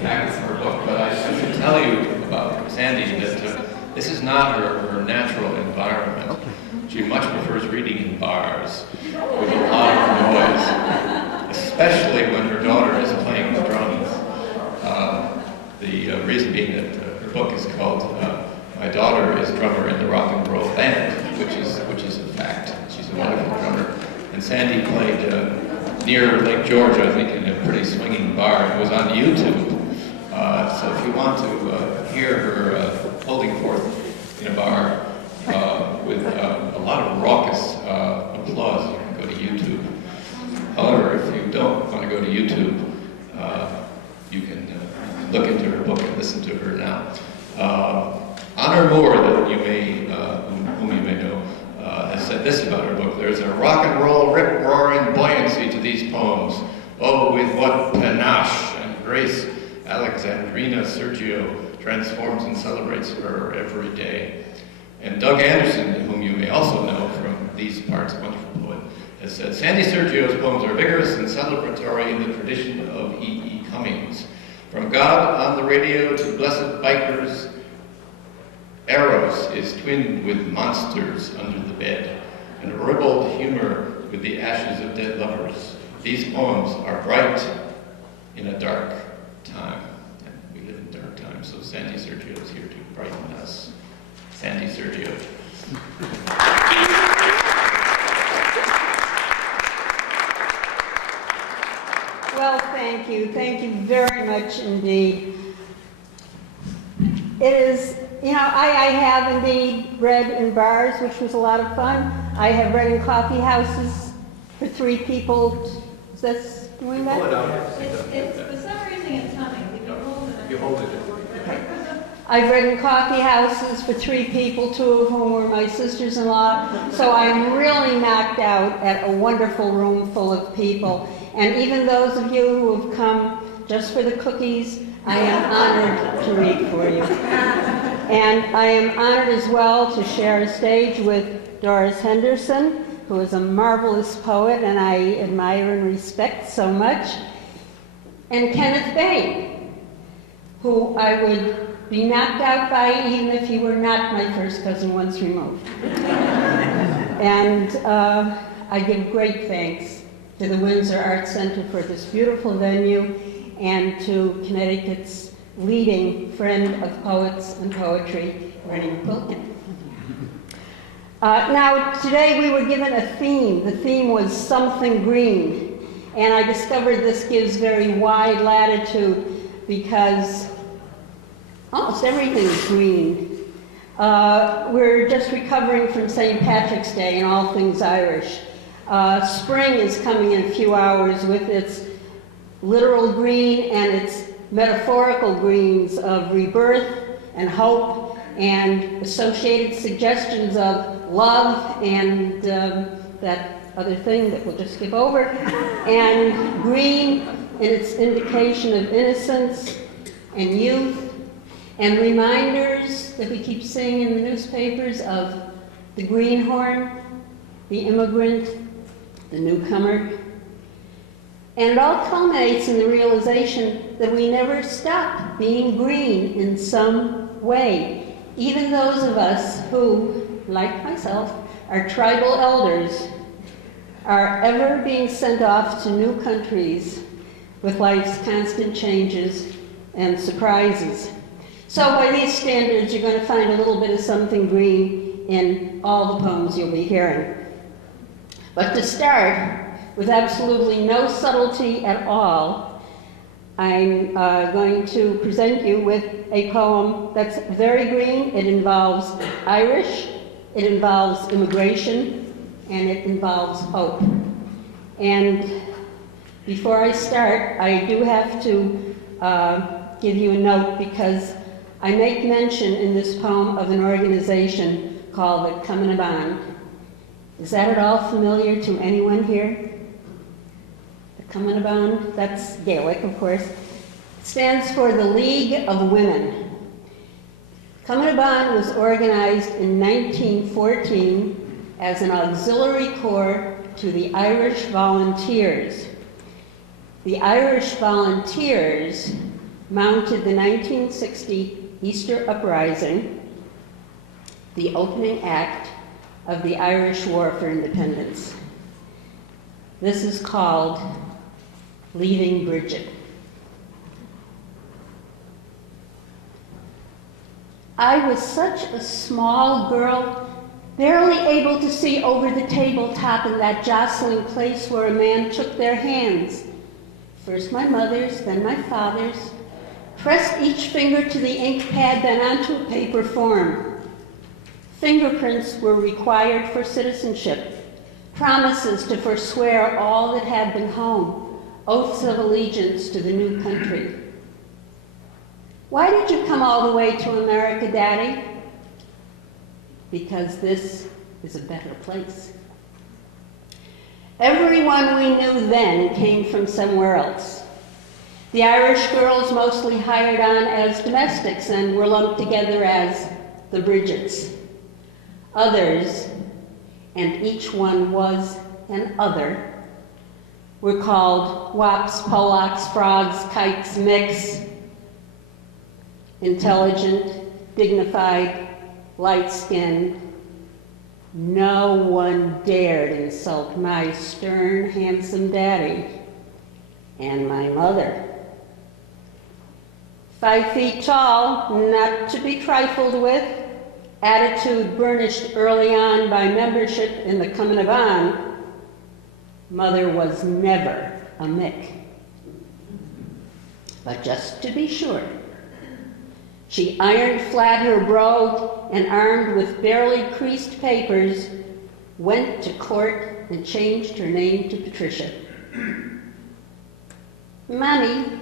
fact of her book, but I should tell you about Sandy that this is not her natural environment. She much prefers reading in bars with a lot of noise, especially when her daughter is playing the drums. The reason being that her book is called My Daughter is Drummer in the Rock and Roll Band, which is a fact. She's a wonderful drummer. And Sandy played near Lake George, I think, in a pretty swinging bar. It was on YouTube. So if you want to hear her holding forth in a bar with a lot of raucous applause, you can go to YouTube. However, if you don't want to go to YouTube, you can look into her book and listen to her now. Honor Moore, that you may, whom you may know, has said this about her book: "There's a rock and roll, rip-roaring buoyancy to these poems. Oh, with what panache and grace Alexandrina Sergio transforms and celebrates her every day." And Doug Anderson, whom you may also know from these parts, wonderful poet, has said, "Sandy Sergio's poems are vigorous and celebratory in the tradition of E.E. Cummings. From God on the radio to blessed bikers, Eros is twinned with monsters under the bed, and ribald humor with the ashes of dead lovers. These poems are bright in a dark time." And we live in dark times, so Sandy Sergio is here to brighten us. Sandy Sergio. Well, thank you. Thank you very much indeed. It is, you know, I have indeed read in bars, which was a lot of fun. I have read in coffee houses for 3 people. Is this doing that? It's for some reason it's humming. If you hold it. You hold it. I've read in coffee houses for 3 people, 2 of whom were my sisters-in-law. So I'm really knocked out at a wonderful room full of people. And even those of you who have come just for the cookies, I am honored to read for you. And I am honored as well to share a stage with Doris Henderson, who is a marvelous poet and I admire and respect so much, and Kenneth Bain, who I would be knocked out by even if he were not my first cousin once removed. And I give great thanks to the Windsor Arts Center for this beautiful venue and to Connecticut's leading friend of poets and poetry, Rennie Quilkin. Now, today we were given a theme. The theme was something green. And I discovered this gives very wide latitude because almost everything is green. We're just recovering from St. Patrick's Day and all things Irish. Spring is coming in a few hours with its literal green and its metaphorical greens of rebirth and hope and associated suggestions of love and that other thing that we'll just skip over, and green in its indication of innocence and youth, and reminders that we keep seeing in the newspapers of the greenhorn, the immigrant, the newcomer. And it all culminates in the realization that we never stop being green in some way. Even those of us who, like myself, are tribal elders, are ever being sent off to new countries with life's constant changes and surprises. So by these standards, you're going to find a little bit of something green in all the poems you'll be hearing. But to start, with absolutely no subtlety at all, I'm going to present you with a poem that's very green. It involves Irish, it involves immigration, and it involves hope. And before I start, I do have to give you a note because I make mention in this poem of an organization called the Cumann na Band. Is that at all familiar to anyone here? Cumann na Band, that's Gaelic, of course, stands for the League of Women. Cumann na Band was organized in 1914 as an auxiliary corps to the Irish Volunteers. The Irish Volunteers mounted the 1960 Easter Uprising, the opening act of the Irish War for Independence. This is called Leaving Bridget. I was such a small girl, barely able to see over the tabletop in that jostling place where a man took their hands, first my mother's, then my father's, pressed each finger to the ink pad, then onto a paper form. Fingerprints were required for citizenship, promises to forswear all that had been home, oaths of allegiance to the new country. Why did you come all the way to America, Daddy? Because this is a better place. Everyone we knew then came from somewhere else. The Irish girls mostly hired on as domestics and were lumped together as the Bridgets. Others, and each one was an other, were called wops, Polacks, frogs, kikes, mix, intelligent, dignified, light-skinned. No one dared insult my stern, handsome daddy and my mother. 5 feet tall, not to be trifled with, attitude burnished early on by membership in the Comin of On, mother was never a Mick. But just to be sure, she ironed flat her brogue and, armed with barely creased papers, went to court and changed her name to Patricia. Mommy,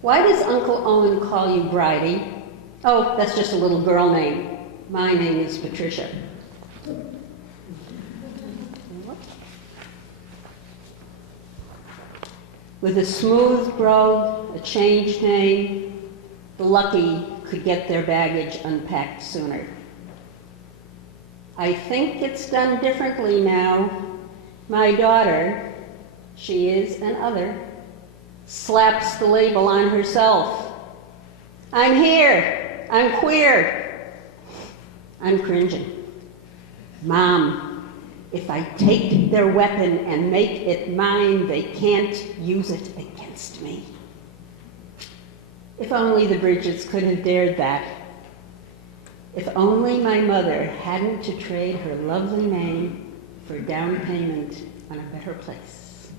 why does Uncle Owen call you Bridie? Oh, that's just a little girl name. My name is Patricia. With a smooth brogue, a changed name, the lucky could get their baggage unpacked sooner. I think it's done differently now. My daughter, she is an other, slaps the label on herself. I'm here, I'm queer. I'm cringing. Mom, if I take their weapon and make it mine, they can't use it against me. If only the Bridgets could have dared that. If only my mother hadn't to trade her lovely name for down payment on a better place.